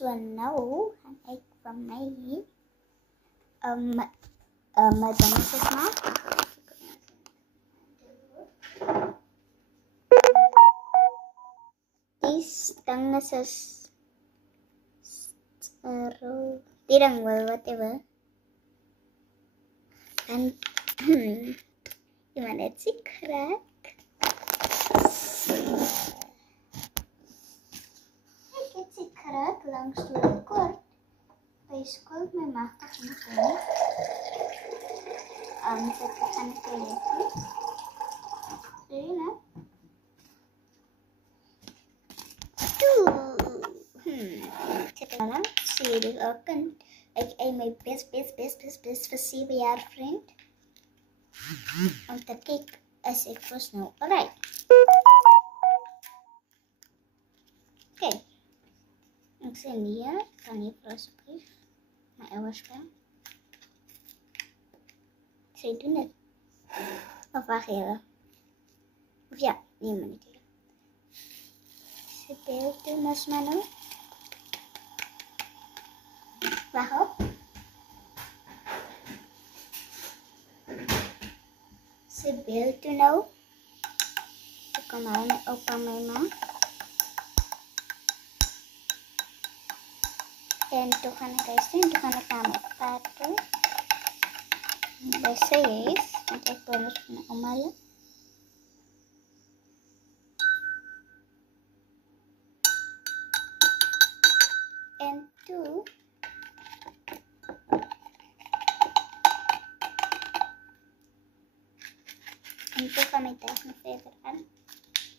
So now gaan ik van mij mijn dingetjes maken. These dingetjes tirang whatever. En gimana sih crack? Ik heb die crack langs de kort. Bij school mijn maag kan ik niet. Zet ik aan het kijken. Zie je nou? Zie je ook een. Ik eet mijn best voor 7 jaar vriend. Om te kijken als ik voor snel. Alright. Oké. Ik zie hier. Kan je alsjeblieft naar elders gaan. Zij doen het. Of wacht even. Of ja, nee maar niet. Ze beelden als maar nu. Wacht op. Ze beelden nou. Ik kom al met opa en mama. En toen ga ik luisteren. Toen ga ik naar mijn vader. Bij zij is. Want ik wil het van oma. En toen. En toen kwam ik daar nog verder aan.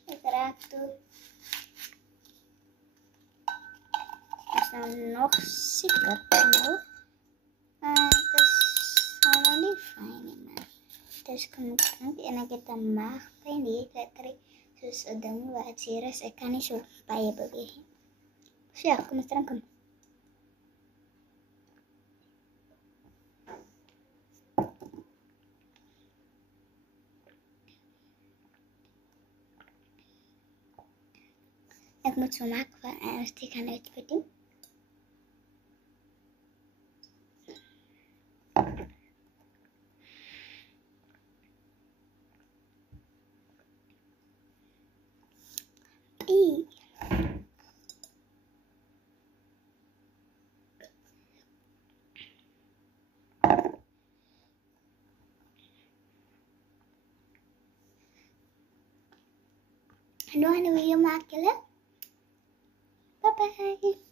Ik raak toe. Ik is nou nog zieker. Maar het is gewoon niet fijn meer. Dus kom ik terug en ik heb een maagpijn die ik letterlijk dus een ding waar het hier is. Ik kan niet zo bij je bewegen. Dus ja, kom eens terug. Kom. Ik moet zo maken van en ik ga uitputten. Nog een video maken. Bye bye.